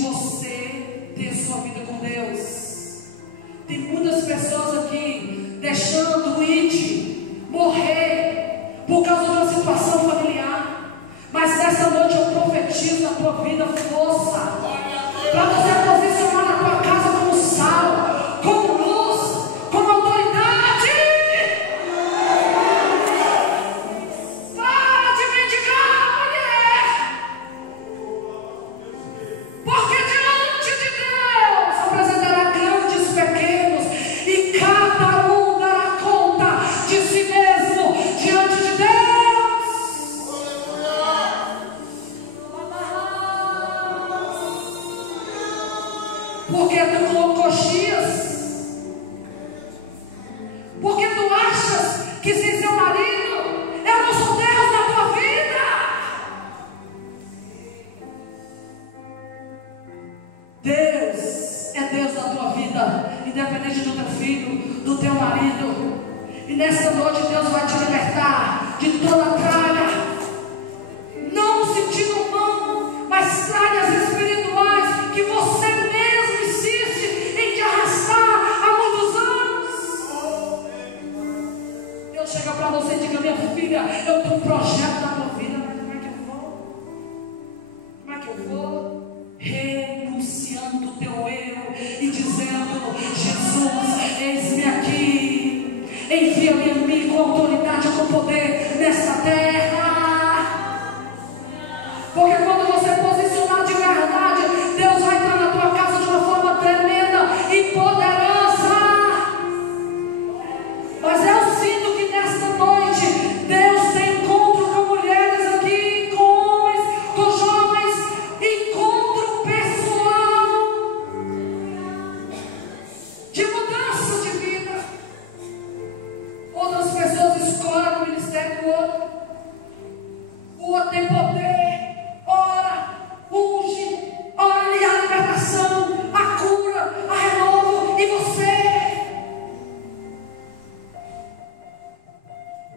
você ter sua vida com Deus. Tem muitas pessoas aqui deixando o it morrer por causa de uma situação familiar. Mas nessa noite eu profetizo na tua vida força para você posicionar na tua casa como sal, como luz, como autoridade. Para de mendigar, mulher, porque diante de Deus apresentará grandes, pequenos, e cada um dará conta de si mesmo diante de Deus. Porque tu colocou coxias, porque tu achas que sem seu marido eu não sou Deus na tua vida. Deus é Deus na tua vida, independente do teu filho, do teu marido. E nesta noite Deus vai te libertar de toda praga, não no sentido humano, mas pragas espirituais que você mesmo insiste em te arrastar há muitos anos. Deus chega para você e diga: minha filha, eu tenho um projeto na tua vida, mas como é que eu vou? Como é que eu vou? Renunciando do teu eu e dizendo: Jesus, eis-me aqui, envia-me a mim com autoridade e com poder nesta terra. Porque quando você posicionar de verdade, Deus vai estar na tua casa de uma forma tremenda e poderosa. Mas eu sinto que nesta noite Deus tem encontro com mulheres aqui, com homens, com jovens, encontro pessoal de mudança de vida. Outras pessoas escolhem o ministério do outro. O outro tem poder, ora, unge, olha a libertação, a cura, a renovo. E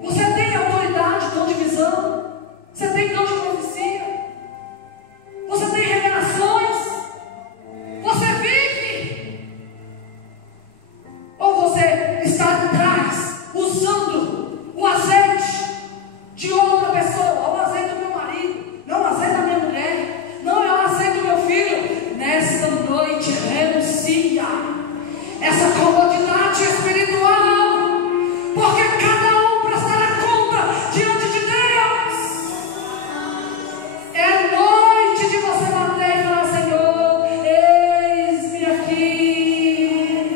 você tem autoridade, dom de visão, você tem dom de profecia, você tem revelações, você vive, ou você está atrás usando o azeite de outra pessoa, o azeite do meu marido, não o azeite da minha mulher, não é o azeite do meu filho. Nesta noite renuncia essa comodidade espiritual, porque cada um prestará conta diante de Deus. É noite de você bater e falar: Senhor, eis-me aqui,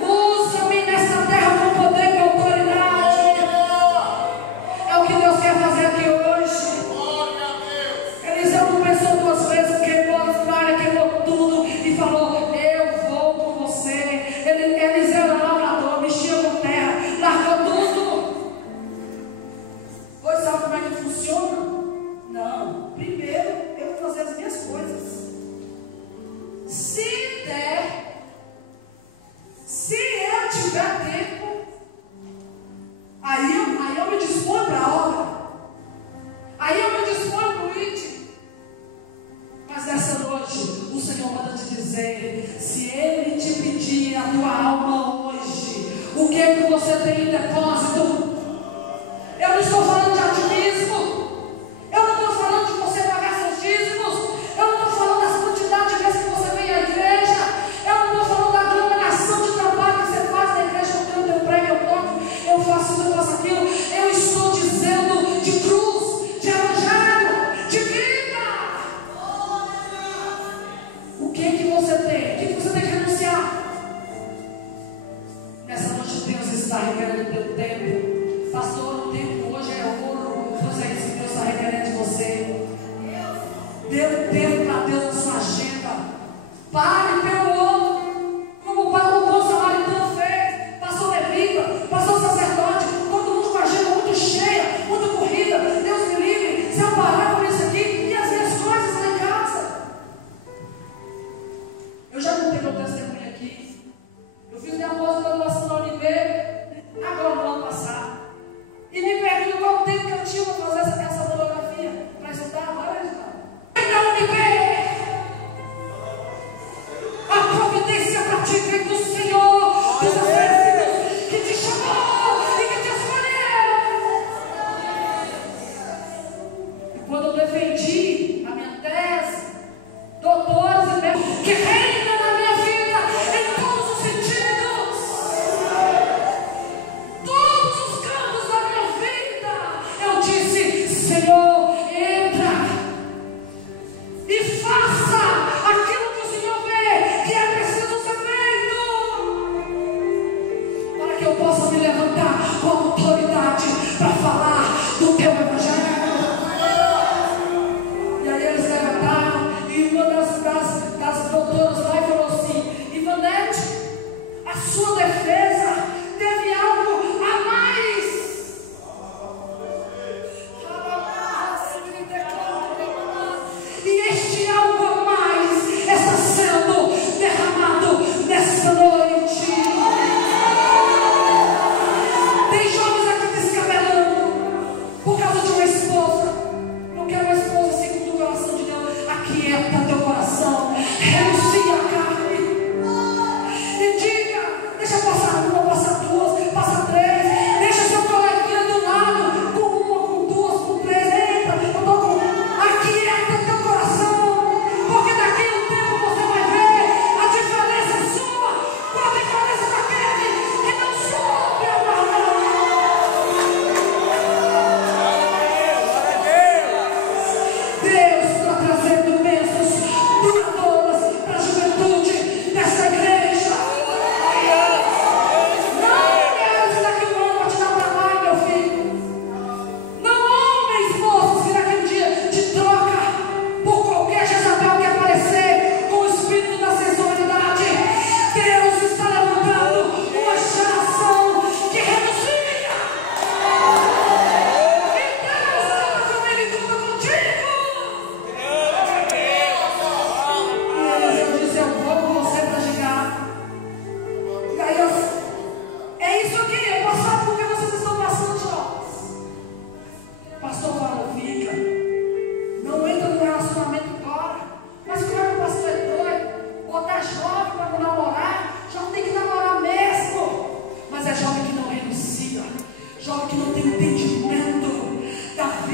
usa-me nessa terra com poder e com autoridade. É o que Deus quer fazer aqui hoje. Eliseu não pensou duas vezes, queimou a palha, queimou tudo e falou: eu vou com você. Eliseu era lavrador, mexia com terra, largou tudo. Pois sabe como é que funciona? Não, primeiro eu vou fazer as minhas coisas. Se der, se eu tiver tempo, aí eu me disponho para a obra, aí eu me disponho para o it. Mas nessa noite o Senhor manda te dizer: se Ele te pedir a tua alma hoje, o que é que você tem em depósito? Eu não estou falando de ativismo, eu não estou falando de você pagar seus dízimos, eu não estou falando das quantidades de vezes que você vem à igreja, eu não estou falando da aglomeração de trabalho que você faz na igreja. Eu tenho prego, eu toco, eu faço isso, eu faço aquilo. Eu estou dizendo de cruz, de evangelho, de vida. O que é que você tem? O que é que você tem que renunciar? Nessa noite Deus está requerendo o teu tempo. Pastor, o tempo hoje é ouro. Pois é isso que Deus está requerendo de você. Dê um tempo para Deus na sua agenda. Pare pelo outro, como o bom samaritano fez. Passou levita, passou sacerdote, todo mundo com a agenda muito cheia, muito corrida. Deus me livre se eu parar por isso aqui e as minhas coisas lá em casa. Eu já contei meu testemunho aqui. Eu fiz minha pós-graduação na Univer agora no ano passado. E me pergunto qual o tempo que eu tinha para fazer essa monografia, para estudar, agora estudar. Na Univer,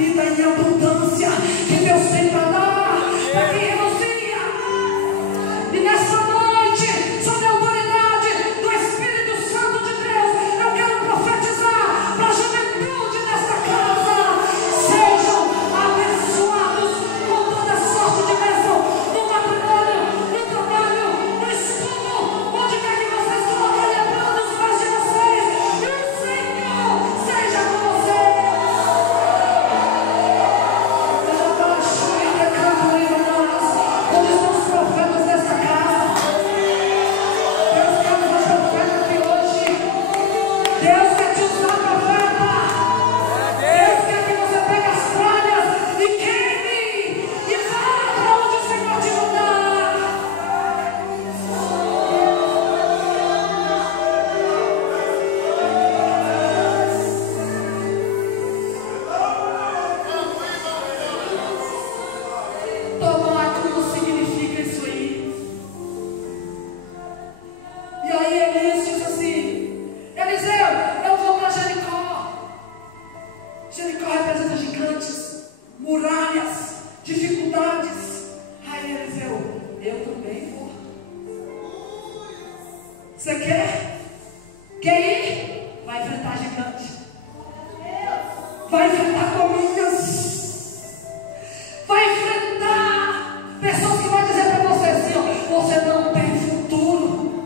vida em abundância que Deus tem para dar para quem renuncia. E nessa noite, sob a autoridade do Espírito Santo de Deus, eu quero profetizar para a juventude desta casa: sejam abençoados com toda sorte de bênção no matrimônio, no trabalho, no estudo, onde quer que vocês colocarem a planta dos pés de vocês, e o Senhor seja com vocês. Onde estão os profetas desta casa? Deus quer usar profeta aqui hoje. Deus quer te usar, profeta. Deus quer que você pegue as tralhas e queime e vá para onde o Senhor te mandar. Tomar tudo significa isso aí. E aí Elias diz assim: Eliseu, eu vou para Jericó. Jericó representa gigantes, muralhas, dificuldades. Aí Eliseu, eu também vou. Você quer? Quer ir? Vai enfrentar gigante. Vai enfrentar cominhas. Vai enfrentar pessoas que vão dizer para você assim: ó, você não tem futuro.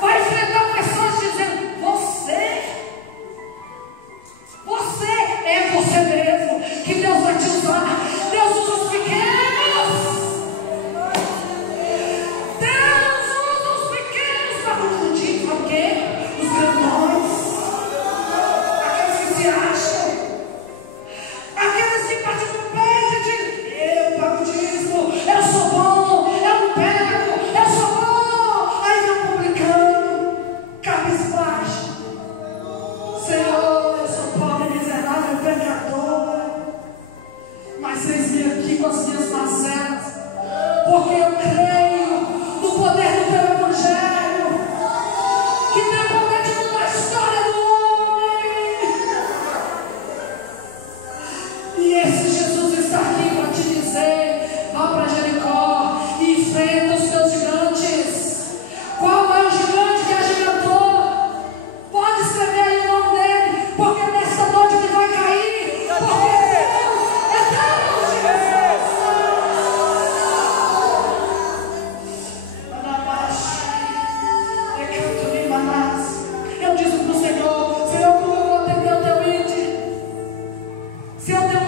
Vai enfrentar pessoas dizendo: você é você mesmo, que Deus vai te usar. Deus usa os pequenos. Deus usa os pequenos para confundir, sabe o quê? Os grandões, aqueles que se acham, aqueles que partem no peito e dizem: eu pago dízimo, eu sou bom, eu não pego, eu sou bom. Aí vem um publicano, cabisbaixo: Senhor, eu sou pobre, miserável, pecador, mas eis-me aqui com as minhas mazelas, porque eu creio no poder do teu evangelho, que tem poder de mudar a história do homem. E esse Jesus está aqui para te dizer: vá para Jericó e enfrenta os teus gigantes. Qual é o gigante que agigantou? Pode escrever aí o nome dele, porque nesta noite ele vai cair. Porque Deus é Deus de ressurreição. Eu disse para o Senhor: Senhor, como eu vou atender o teu ídolo? Se eu tenho